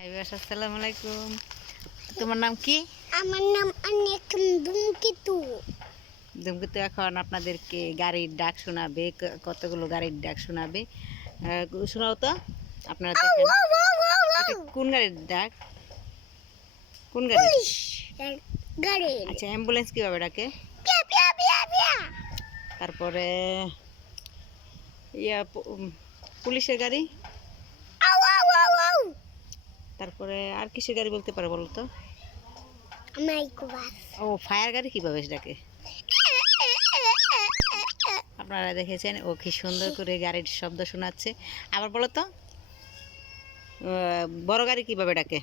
আসসালামু আলাইকুম। তোমার নাম কি? আমার নাম অনেকম ধূমকেতু। ধূমকেতু এখন আপনাদেরকে গাড়ির ডাক শোনাবে, কতগুলো গাড়ির ডাক শোনাবে। শোনাও তো, আপনারা আউ, দেখেন। আউ, আউ, আউ, এটা আউ। কোন গাড়ির ডাক? কোন গাড়ি? পুলিশ গাড়ি। আচ্ছা, অ্যাম্বুলেন্স কিভাবে ডাকে? পিয়া পিয়া পিয়া পিয়া। তারপরে পুলিশের গাড়ি। আউ আউ আউ আউ। তারপরে আর কিসের গাড়ি বলতে পারো বলো তো? মাইক্রোবাস। ও, ফায়ার গাড়ি কিভাবে ডাকে? আপনারা দেখেছেন ও কি সুন্দর করে গাড়ির শব্দ শোনাচ্ছে। আবার বলো তো, বড় গাড়ি কিভাবে ডাকে?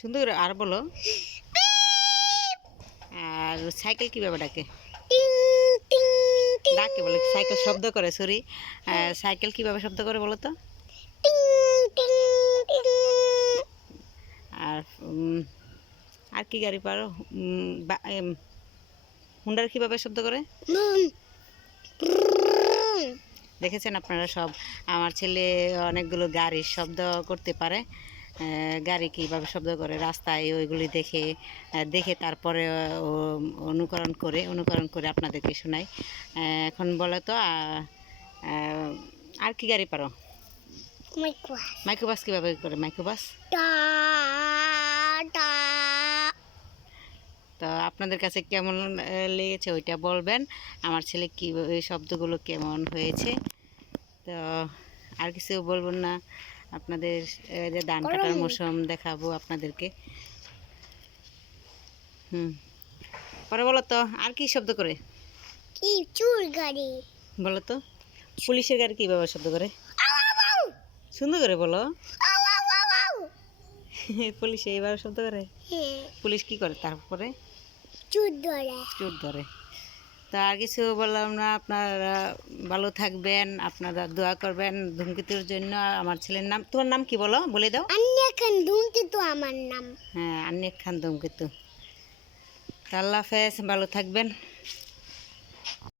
সুন্দর করে আর বলো। আর সাইকেল কিভাবে ডাকে? টিং টিং টিং ডাকে বলে, সাইকেল শব্দ করে, সরি। সাইকেল কিভাবে শব্দ করে বলো তো? টিং টিং টিং। আর আর কি গাড়ি পারো? হুন্ডার কিভাবে শব্দ করে? নুন। দেখেছেন আপনারা সব, আমার ছেলে অনেকগুলো গাড়ির শব্দ করতে পারে। গাড়ি কীভাবে শব্দ করে রাস্তায় ওইগুলি দেখে দেখে তারপরে ও অনুকরণ করে আপনাদেরকে শোনাই। এখন বলো তো, আর কি গাড়ি পারো? মাইক্রোবাস। মাইক্রোবাস কীভাবে করে? মাইক্রোবাস টা টা। তো আপনাদের কাছে কেমন লেগেছে ওইটা বলবেন। আমার ছেলে কি এই শব্দগুলো কেমন হয়েছে। তো আর কিছু বলবেন না আপনাদের? যে ধান কাটার মৌসুম দেখাবো আপনাদেরকে। পরে বলো তো, আর কি শব্দ করে? কি চুর গাড়ি। বলো তো, পুলিশের গাড়ি কীভাবে শব্দ করে? আউ আউ আউ। সুন্দর করে বলো। আউ আউ আউ আউ। পুলিশ এইভাবে শব্দ করে? হ্যাঁ, পুলিশ কি করে তারপরে? চুর ধরে। চোর ধরে। তা আর কিছু বললাম না। আপনারা ভালো থাকবেন, আপনারা দোয়া করবেন ধূমকেতুর জন্য। আমার ছেলের নাম, তোমার নাম কি বলো, বলে দাও। আন্যা খান ধূমকেতু আমার নাম। হ্যাঁ, আন্নেক খান ধূমকেতু। তা আল্লাহ হাফেজ, ভালো থাকবেন।